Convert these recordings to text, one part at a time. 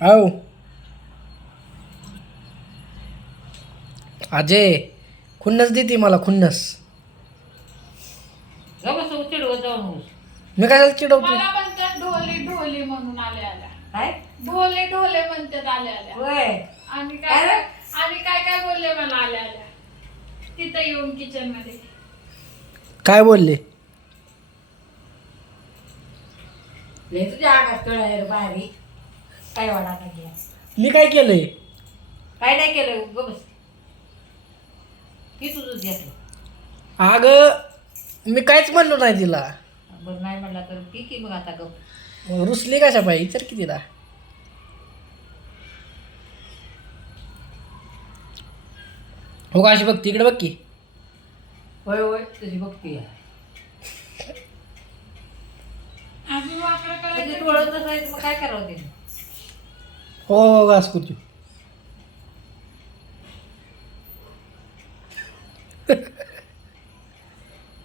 आओ अजय खुन्नस देते मला खुन्नस. मी कशाला चिडवतो मला म्हणतात ढोले ढोले म्हणून आले आल्या काय? ढोले ढोले म्हणतात आल्या होय. आणि काय. आणि काय काय बोलले मला आल्या आल्या तिथं येऊन किचनमध्ये. काय बोलले? लय तुझ्या आगात कळाय रे काय वाडा नाही मी काय केलंय? काय नाही केलं ग बस. की तुझं घेतलं. अग मी काहीच म्हणलो नाही तिला. बरं नाही म्हणला तर ठीक आहे मग आता गप. रुसली कशा पाहिजे विचार की तिला. हो का अशी बघ तिकडे बघ की. होय होय तुझी बघती. वाकडं म्हणजे तसं आहे तर मग काय करावं ते हो हो घास करतो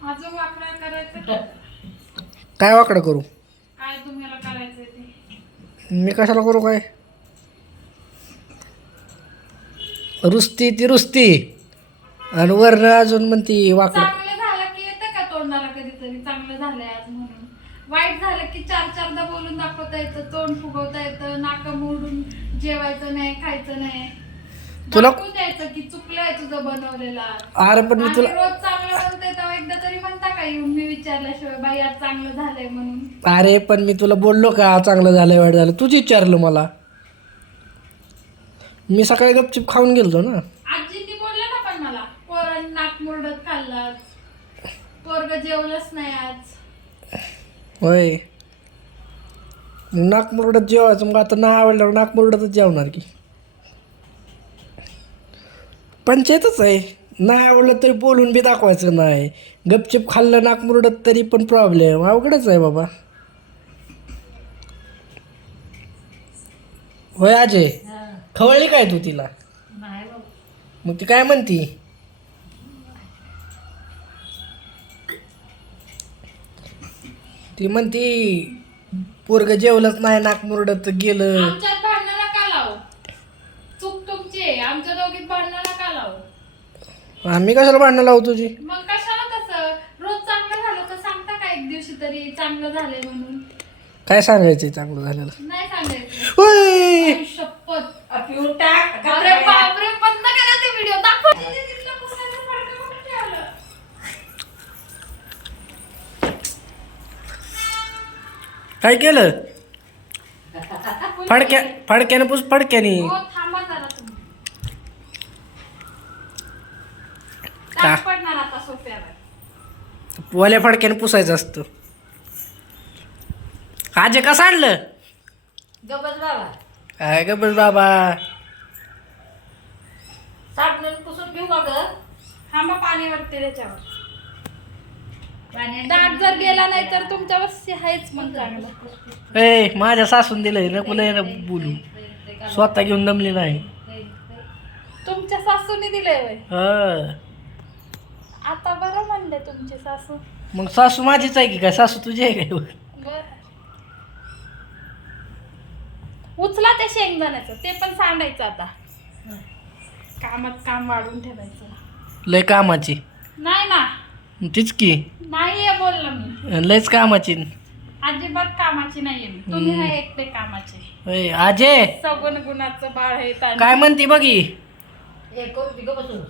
अजून वाकडं करायचं काय वाकडं करू? काय तुम्हाला करायचं ते? मी कशाला करू काय? रुसती ती रुसती. आणि वरनं अजून म्हणती वाकडं. चांगलं झालं की येतं का तोंडाला कधीतरी? चांगलं झालंय आज म्हणून. वाईट झालं की चार चारदा बोलून दाखवता येतं तोंड फुगवता येतं नाका मोडून जेवायचं नाही खायचं नाही. तुला- द्यायचं की चुकलंय तुझं बनवलेलं. अरे पण मी तुला रोज चांगलं बनतंय तेव्हा एकदा तरी म्हणता का येऊन मी विचारल्याशिवाय बाई आज चांगलं झालंय म्हणून. अरे पण मी तुला बोललो का चांगलं झालं वाईट झालं तुझी विचारलं मला. मी सकाळी गपचिप खाऊन गेलतो ना. आजींनी बोललं ना पण मला पोरांनी नाक मुरडत खाल्लाच पोरग जेवलंच नाही आज. होय. मग जेवायचं मग आता नाही आवडल्यावर नागमुरडतच जेवणार की. पंचायतच आहे. नाही आवडलं तरी बोलून बी दाखवायचं नाही. गपचिप खाल्लं नागमुरडत तरी पण प्रॉब्लेम अवघडच आहे बाबा. होय अजय खवळली काय तू तिला? मग ती काय म्हणती? ती म्हणती पोरग जेवलंच नाही नाक मुरडत गेलं. आमच्यात भांडणं नका लावू. चूक तुमची आहे. आमच्या दोघीत भांडणं नका लावू. आम्ही कशाला भांडणं लावू तुझी? मग कशाला तसं? रोज चांगलं झालं तर सांगता का एक दिवशी तरी चांगलं झालंय म्हणून? काय सांगायचंय चांगलं झालेलं? नाही सांगायचं. शपथ टाक. काय केलं? फडक्या फडक्याने पुस फडक्याने. हो ओल्या फडक्याने पुसायचं असतं. आजे कसं आणलं? गबस बाबा. काय ग बस बाबा. साबण पुसून घेऊ का ग हा मग पाणी वरते त्याच्यावर. दाट जर गेला नाही तर तुमच्यावर आहेच मग चांगलं. ए माझ्या सासून दिलंय नको लय ना बोलू. स्वतः घेऊन दमली नाही. तुमच्या सासूने दिलंय हं. आता बरं म्हणले तुमची सासू. मग सासू माझीच आहे की काय? सासू तुझी आहे काय? बर. उचला ते शेंगदाण्याचं ते पण सांडायचं आता. कामात काम वाढून ठेवायचं. लय कामाची. तीच की. नाही आहे बोललं मी. लयच कामाची. अजिबात कामाची नाहीये मी. तुम्ही हम्म. आहे एकटे कामाचे. होय, आजे. सगुण गुणाचं बाळ आहे. काय म्हणती बघी हे? करू ती ग बसून.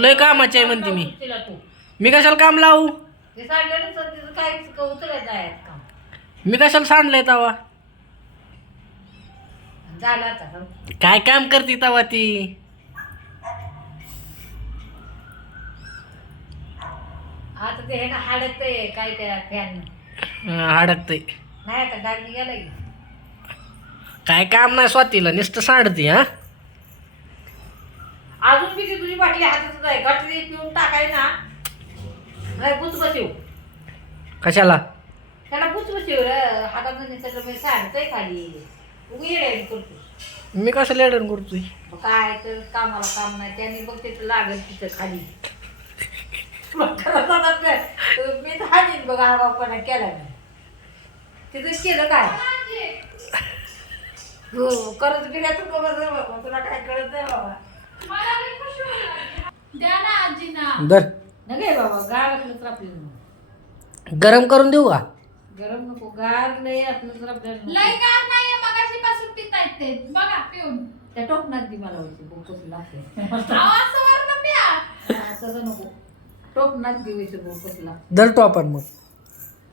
लय कामाची आहे म्हणते मी. तिला तू. मी कशाला काम लावू? ते सांडलं तर तिचं काय उचलायचं आहे काम. मी कशाला सांडलंय तवा? झालं आता. काय काम करते तवा ती? आता ते हे ना हाडत ते काय त्या फॅन अडकते नाही आता डागणी गेला की काय काम नाही स्वातीला नुसतं सांडते हा? अजून बी ती तुझी बाटली हातात आहे. गटरी पिऊन टाकाय ना. नाही बुच बसव. कशाला? त्याला बुच बसव रे. हातात सगळं मी सांडतंय खाली. येड्यावानी करतो मी कशाला एडन करतोय? मग काय तर कामाला काम नाही. त्याने बघ तिथं लागेल तिथं खाली मग खरं सांगत नाही. मी तर हानीन बघ हा बापाने केला मी तिथं केलं काय हो करत गेल्याचं बघत आहे बाबा तुला काय कळत नाही बाबा मला लई खुशी होईल. द्या ना आजीना दर नगे बाबा गार असलं तर आपल्याला गरम करून देऊ का? गरम नको गार लय असलं तर आपल्याला. लय गार नाहीये मगाशी पासून पितायत ते. बघा पिऊन. त्या टोपणात दी मला होती बघ प्या. तसं नको. टोपणात दर टॉपर मग.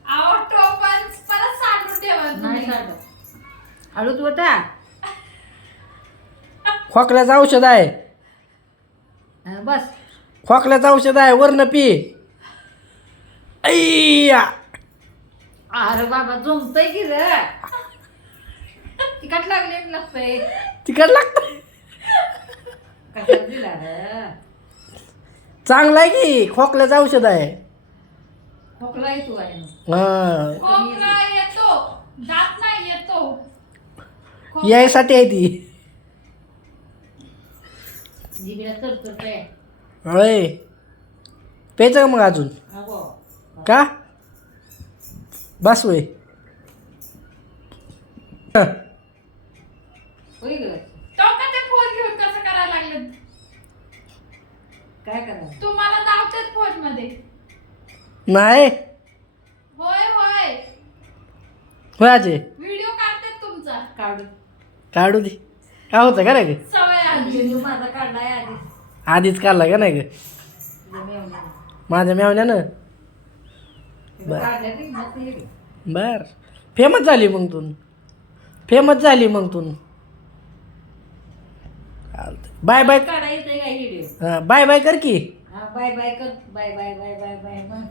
अहो टोपण परत सांडून ठेवा नाही तुम्ही. सांगत हळूच होता खोकल्याचं औषध आहे. हा, बस. खोकल्याचं औषध आहे वरनं पी. ऐया अरे बाबा जमतय की रे? तिकट लागले लागतंय? तिकड लागतं कशाला दिला रे? चांगलं आहे की? खोकल्याचं औषध आहे. खोकला येतो आहे ना. हा. खोकला येतो जात नाही येतो. खोक- यायसाठी आहे ती. जिभेला होय. प्यायचं का मग अजून? अगो. का? बस वय होय ग. तो का ते फोन घेऊन कसं करायला लागलं? काय करायचं तुम्हाला दावतात फोनमध्ये नाही. होय होय. होय अजय व्हिडिओ काढतात तुमचा. काढू. काढू दे. काय होतं का नाही ग? सवय व्हिडिओ माझा काढलाय आधी. आधीच काढला का नाही ग. माझ्या मेवण्यानं? तुला काढल्या की मग ते. घे. बर. फेमस झाली मग तू. फेमस झाली मग तू. Bye bye. काढा येतंय काय व्हिडिओ बाय बाय कर की. हा बाय बाय कर buy buy buy buy buy मग